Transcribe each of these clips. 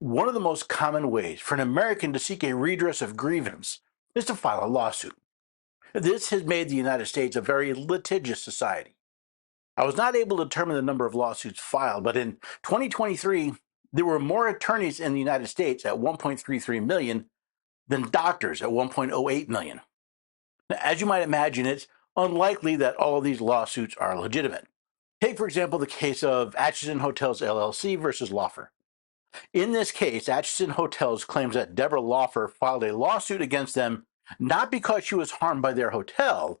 One of the most common ways for an American to seek a redress of grievance is to file a lawsuit. This has made the United States a very litigious society. I was not able to determine the number of lawsuits filed, but in 2023, there were more attorneys in the United States at 1.33 million than doctors at 1.08 million. Now, as you might imagine, it's unlikely that all of these lawsuits are legitimate. Take, for example, the case of Acheson Hotels LLC versus Laufer. In this case, Acheson Hotels claims that Deborah Laufer filed a lawsuit against them not because she was harmed by their hotel,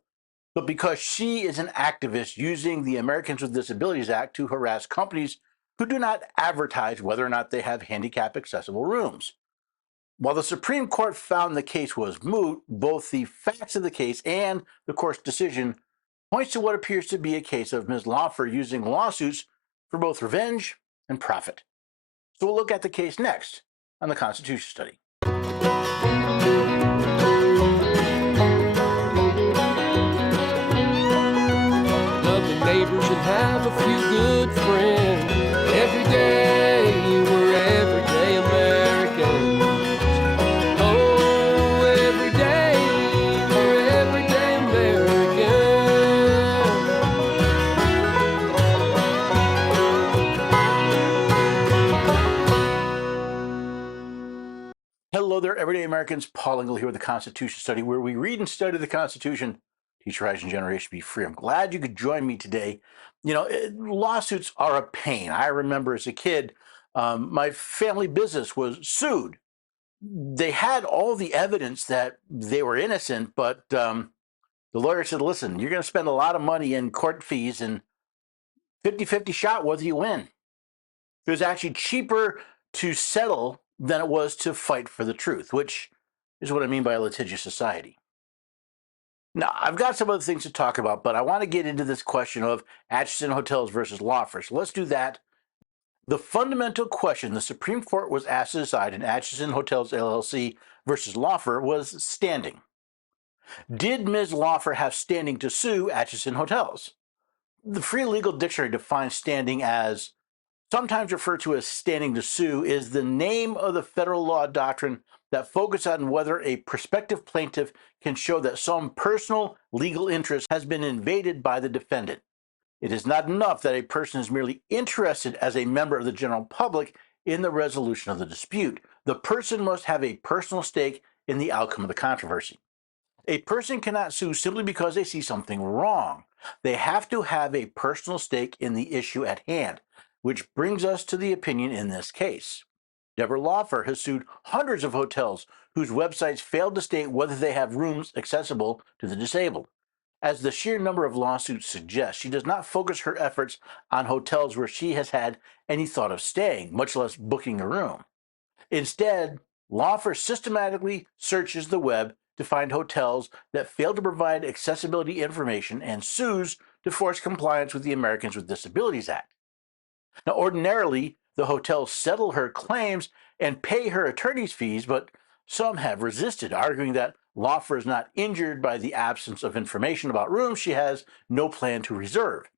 but because she is an activist using the Americans with Disabilities Act to harass companies who do not advertise whether or not they have handicap accessible rooms. While the Supreme Court found the case was moot, both the facts of the case and the court's decision points to what appears to be a case of Ms. Laufer using lawsuits for both revenge and profit. So we'll look at the case next on the Constitution Study. Love the neighbors and have a few good friends. Every day we're everyday Americans. Oh, every day we're everyday Americans. Hello there, everyday Americans. Paul Engel here with the Constitution Study, where we read and study the Constitution, teach your rising generation to be free. I'm glad you could join me today. Lawsuits are a pain. I remember as a kid, my family business was sued. They had all the evidence that they were innocent, but the lawyer said, listen, you're going to spend a lot of money in court fees and 50-50 shot whether you win. It was actually cheaper to settle than it was to fight for the truth, which is what I mean by a litigious society. Now, I've got some other things to talk about, but I want to get into this question of Acheson Hotels versus Laufer. So let's do that. The fundamental question the Supreme Court was asked to decide in Acheson Hotels LLC versus Laufer was standing. Did Ms. Laufer have standing to sue Acheson Hotels? The Free Legal Dictionary defines standing as, sometimes referred to as standing to sue, is the name of the federal law doctrine that focuses on whether a prospective plaintiff can show that some personal legal interest has been invaded by the defendant. It is not enough that a person is merely interested as a member of the general public in the resolution of the dispute. The person must have a personal stake in the outcome of the controversy. A person cannot sue simply because they see something wrong. They have to have a personal stake in the issue at hand, which brings us to the opinion in this case. Deborah Laufer has sued hundreds of hotels whose websites failed to state whether they have rooms accessible to the disabled. As the sheer number of lawsuits suggests, she does not focus her efforts on hotels where she has had any thought of staying, much less booking a room. Instead, Laufer systematically searches the web to find hotels that fail to provide accessibility information and sues to force compliance with the Americans with Disabilities Act. Now, ordinarily, the hotels settle her claims and pay her attorney's fees, but some have resisted, arguing that Laufer is not injured by the absence of information about rooms she has no plan to reserve.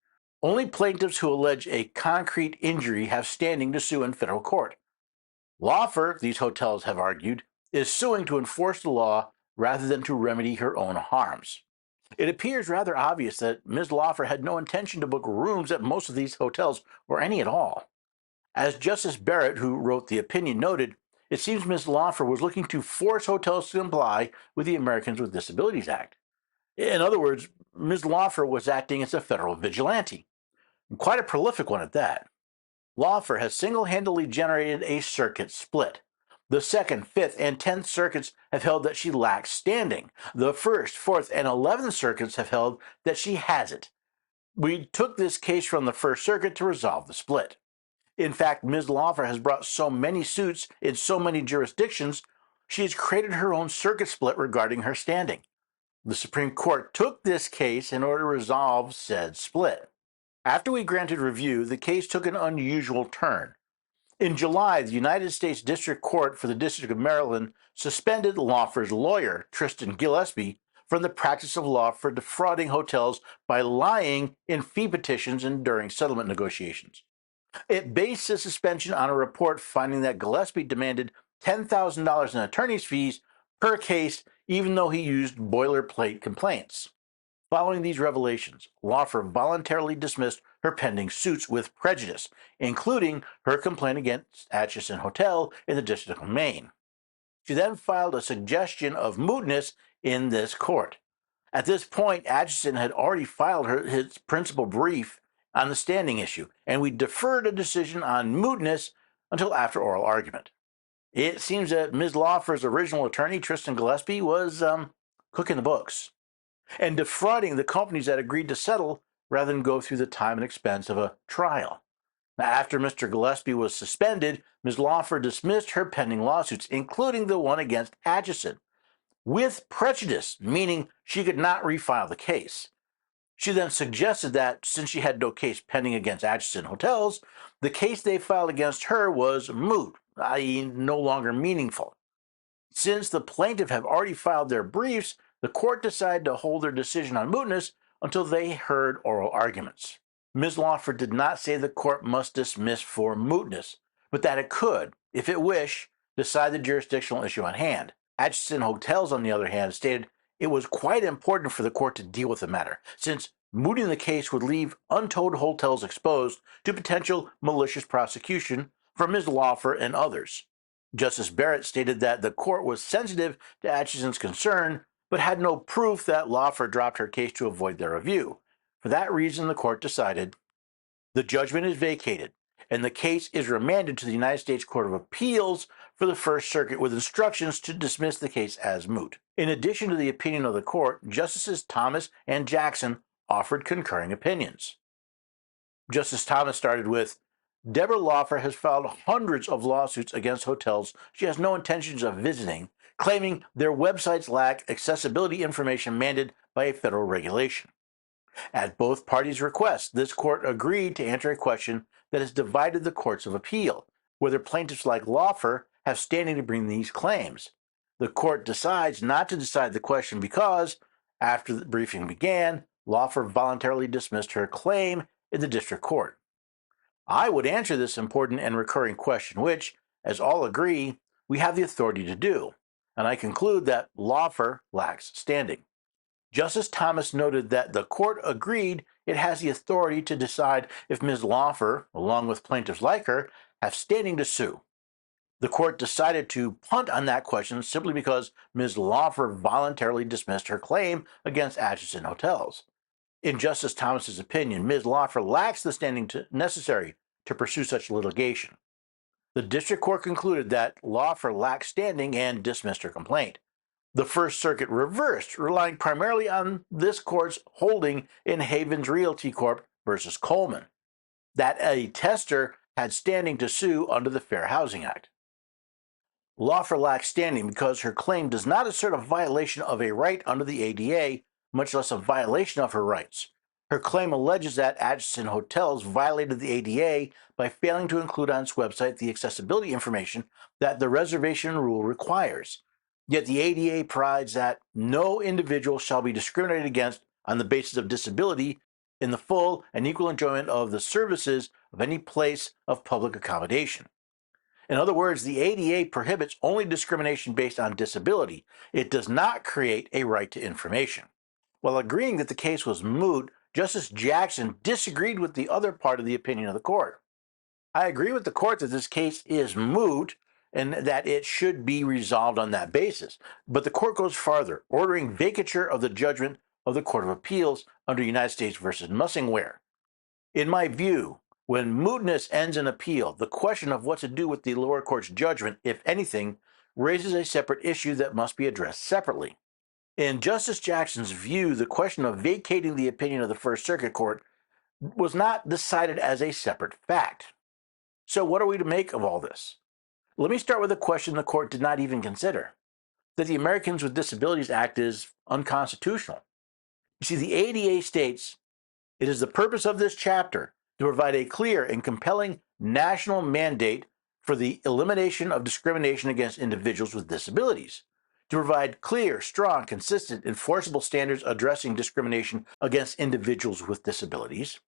Only plaintiffs who allege a concrete injury have standing to sue in federal court. Laufer, these hotels have argued, is suing to enforce the law rather than to remedy her own harms. It appears rather obvious that Ms. Laufer had no intention to book rooms at most of these hotels, or any at all. As Justice Barrett, who wrote the opinion, noted, it seems Ms. Laufer was looking to force hotels to comply with the Americans with Disabilities Act. In other words, Ms. Laufer was acting as a federal vigilante, and quite a prolific one at that. Laufer has single-handedly generated a circuit split. The Second, Fifth, and 10th Circuits have held that she lacks standing. The First, Fourth, and 11th Circuits have held that she has it. We took this case from the First Circuit to resolve the split. In fact, Ms. Laufer has brought so many suits in so many jurisdictions, she has created her own circuit split regarding her standing. The Supreme Court took this case in order to resolve said split. After we granted review, the case took an unusual turn. In July, the United States District Court for the District of Maryland suspended Laufer's lawyer, Tristan Gillespie, from the practice of law for defrauding hotels by lying in fee petitions and during settlement negotiations. It based the suspension on a report finding that Gillespie demanded $10,000 in attorney's fees per case, even though he used boilerplate complaints. Following these revelations, Laufer voluntarily dismissed her pending suits with prejudice, including her complaint against Acheson Hotel in the District of Maine. She then filed a suggestion of mootness in this court. At this point, Acheson had already filed his principal brief on the standing issue, and we deferred a decision on mootness until after oral argument. It seems that Ms. Laufer's original attorney, Tristan Gillespie, was cooking the books and defrauding the companies that agreed to settle rather than go through the time and expense of a trial. Now, after Mr. Gillespie was suspended, Ms. Laufer dismissed her pending lawsuits, including the one against Acheson, with prejudice, meaning she could not refile the case. She then suggested that since she had no case pending against Acheson Hotels, the case they filed against her was moot, i.e., no longer meaningful. Since the plaintiff have already filed their briefs, the court decided to hold their decision on mootness until they heard oral arguments. Ms. Laufer did not say the court must dismiss for mootness, but that it could, if it wished, decide the jurisdictional issue on hand. Acheson Hotels, on the other hand, stated it was quite important for the court to deal with the matter, since mooting the case would leave untold hotels exposed to potential malicious prosecution from Ms. Laufer and others. Justice Barrett stated that the court was sensitive to Acheson's concern, but had no proof that Laufer dropped her case to avoid their review. For that reason, the court decided the judgment is vacated, and the case is remanded to the United States Court of Appeals for the First Circuit with instructions to dismiss the case as moot. In addition to the opinion of the court, Justices Thomas and Jackson offered concurring opinions. Justice Thomas started with, Deborah Laufer has filed hundreds of lawsuits against hotels she has no intentions of visiting, claiming their websites lack accessibility information mandated by a federal regulation. At both parties' requests, this court agreed to answer a question that has divided the courts of appeal, whether plaintiffs like Laufer have standing to bring these claims. The court decides not to decide the question because, after the briefing began, Laufer voluntarily dismissed her claim in the district court. I would answer this important and recurring question, which, as all agree, we have the authority to do, and I conclude that Laufer lacks standing. Justice Thomas noted that the court agreed it has the authority to decide if Ms. Laufer, along with plaintiffs like her, have standing to sue. The court decided to punt on that question simply because Ms. Laufer voluntarily dismissed her claim against Acheson Hotels. In Justice Thomas's opinion, Ms. Laufer lacks the standing necessary to pursue such litigation. The district court concluded that Laufer lacked standing and dismissed her complaint. The First Circuit reversed, relying primarily on this court's holding in Havens Realty Corp. Versus Coleman, that a tester had standing to sue under the Fair Housing Act. Laufer lacks standing because her claim does not assert a violation of a right under the ADA, much less a violation of her rights. Her claim alleges that Acheson Hotels violated the ADA by failing to include on its website the accessibility information that the reservation rule requires. Yet the ADA provides that no individual shall be discriminated against on the basis of disability in the full and equal enjoyment of the services of any place of public accommodation. In other words, the ADA prohibits only discrimination based on disability. It does not create a right to information. While agreeing that the case was moot, Justice Jackson disagreed with the other part of the opinion of the court. I agree with the court that this case is moot and that it should be resolved on that basis. But the court goes farther, ordering vacature of the judgment of the Court of Appeals under United States v. Mussingware. In my view, when mootness ends an appeal, the question of what to do with the lower court's judgment, if anything, raises a separate issue that must be addressed separately. In Justice Jackson's view, the question of vacating the opinion of the First Circuit Court was not decided as a separate fact. So what are we to make of all this? Let me start with a question the court did not even consider, that the Americans with Disabilities Act is unconstitutional. You see, the ADA states, it is the purpose of this chapter to provide a clear and compelling national mandate for the elimination of discrimination against individuals with disabilities, to provide clear, strong, consistent, enforceable standards addressing discrimination against individuals with disabilities,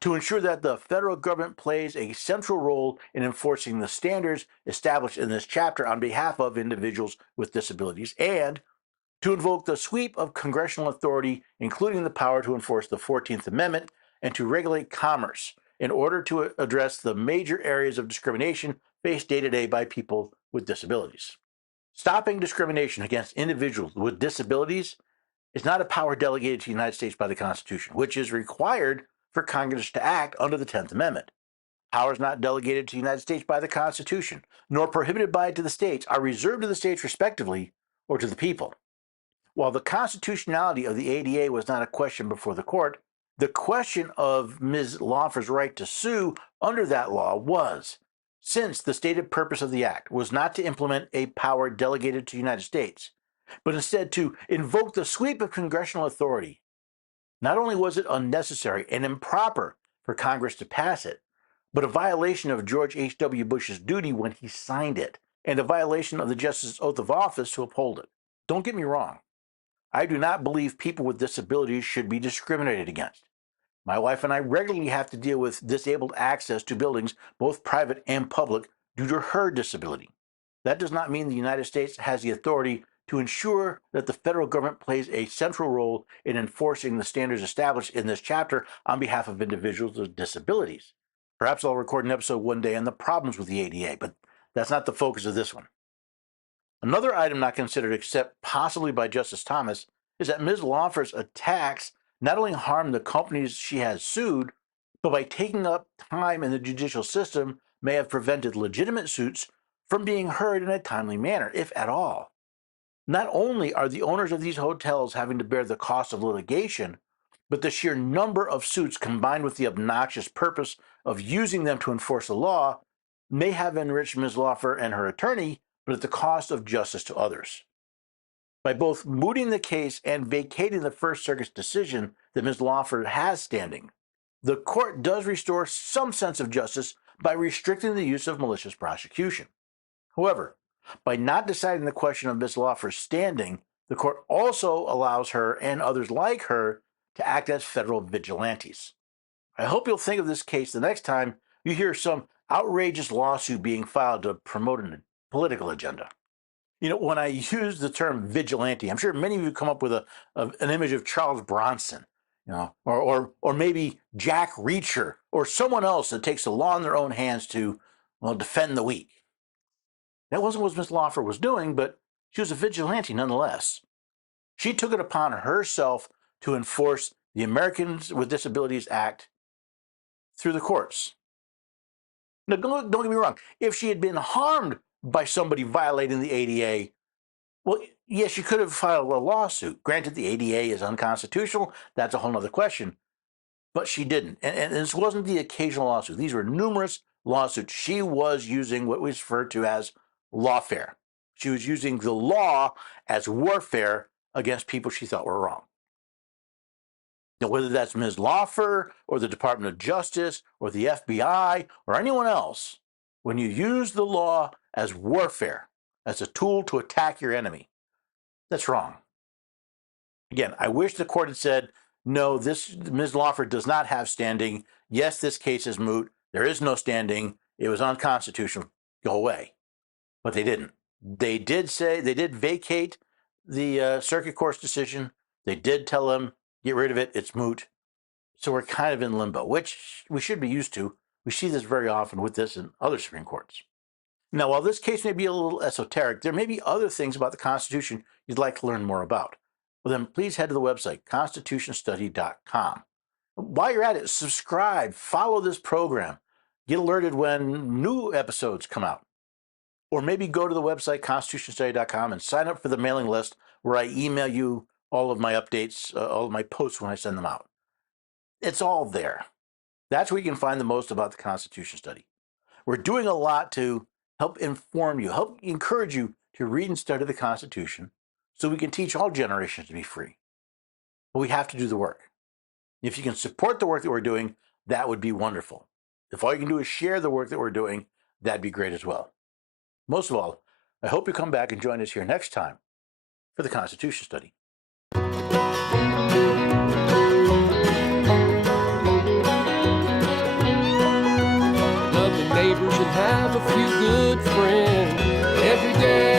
to ensure that the federal government plays a central role in enforcing the standards established in this chapter on behalf of individuals with disabilities, and to invoke the sweep of congressional authority, including the power to enforce the 14th Amendment and to regulate commerce in order to address the major areas of discrimination faced day to day by people with disabilities. Stopping discrimination against individuals with disabilities is not a power delegated to the United States by the Constitution, which is required for Congress to act under the 10th Amendment. Powers not delegated to the United States by the Constitution, nor prohibited by it to the states, are reserved to the states respectively or to the people. While the constitutionality of the ADA was not a question before the court, the question of Ms. Laufer's right to sue under that law was, since the stated purpose of the act was not to implement a power delegated to the United States, but instead to invoke the sweep of congressional authority. Not only was it unnecessary and improper for Congress to pass it, but a violation of George H.W. Bush's duty when he signed it, and a violation of the Justice's oath of office to uphold it. Don't get me wrong. I do not believe people with disabilities should be discriminated against. My wife and I regularly have to deal with disabled access to buildings, both private and public, due to her disability. That does not mean the United States has the authority to ensure that the federal government plays a central role in enforcing the standards established in this chapter on behalf of individuals with disabilities. Perhaps I'll record an episode one day on the problems with the ADA, but that's not the focus of this one. Another item not considered except possibly by Justice Thomas is that Ms. Laufer's attacks not only harm the companies she has sued, but by taking up time in the judicial system may have prevented legitimate suits from being heard in a timely manner, if at all. Not only are the owners of these hotels having to bear the cost of litigation, but the sheer number of suits combined with the obnoxious purpose of using them to enforce the law may have enriched Ms. Laufer and her attorney, but at the cost of justice to others. By both mooting the case and vacating the First Circuit's decision that Ms. Laufer has standing, the court does restore some sense of justice by restricting the use of malicious prosecution. However, by not deciding the question of Ms. Laufer's standing, the court also allows her and others like her to act as federal vigilantes. I hope you'll think of this case the next time you hear some outrageous lawsuit being filed to promote a political agenda. You know, when I use the term vigilante, I'm sure many of you come up with an image of Charles Bronson, you know, or maybe Jack Reacher, or someone else that takes the law in their own hands to, well, defend the weak. That wasn't what Ms. Laufer was doing, but she was a vigilante nonetheless. She took it upon herself to enforce the Americans with Disabilities Act through the courts. Now, don't get me wrong. If she had been harmed by somebody violating the ADA, well, yes, she could have filed a lawsuit. Granted, the ADA is unconstitutional. That's a whole other question. But she didn't. And this wasn't the occasional lawsuit. These were numerous lawsuits. She was using what we refer to as lawfare. She was using the law as warfare against people she thought were wrong. Now, whether that's Ms. Laufer or the Department of Justice or the FBI or anyone else, when you use the law as warfare, as a tool to attack your enemy, that's wrong. Again, I wish the court had said, no, this Ms. Laufer does not have standing. Yes, this case is moot. There is no standing. It was unconstitutional. Go away. But they didn't. They did vacate the circuit court's decision. They did tell them, get rid of it. It's moot. So we're kind of in limbo, which we should be used to. We see this very often with this in other Supreme Courts. Now, while this case may be a little esoteric, there may be other things about the Constitution you'd like to learn more about. Well, then please head to the website, constitutionstudy.com. While you're at it, subscribe, follow this program, get alerted when new episodes come out. Or maybe go to the website, constitutionstudy.com, and sign up for the mailing list where I email you all of my updates, all of my posts when I send them out. It's all there. That's where you can find the most about the Constitution Study. We're doing a lot to help inform you, help encourage you to read and study the Constitution so we can teach all generations to be free. But we have to do the work. If you can support the work that we're doing, that would be wonderful. If all you can do is share the work that we're doing, that'd be great as well. Most of all, I hope you come back and join us here next time for the Constitution Study. have a few good friends. Every day